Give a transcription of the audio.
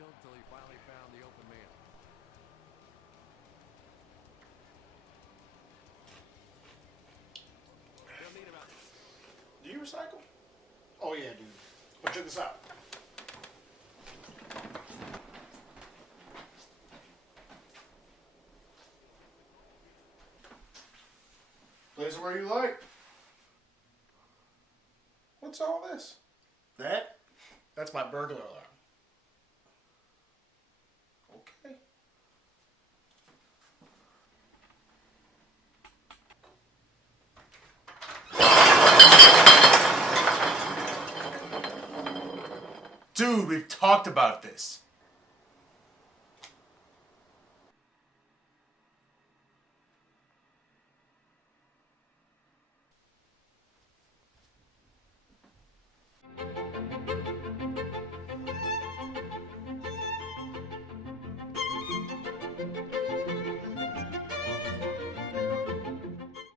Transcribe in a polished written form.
field till he finally found the open mail. They'll need about... Do you recycle? Oh yeah, dude. Well, check this out. Place it where you like. What's all this? That's my burglar alarm. Okay. Dude, we've talked about this.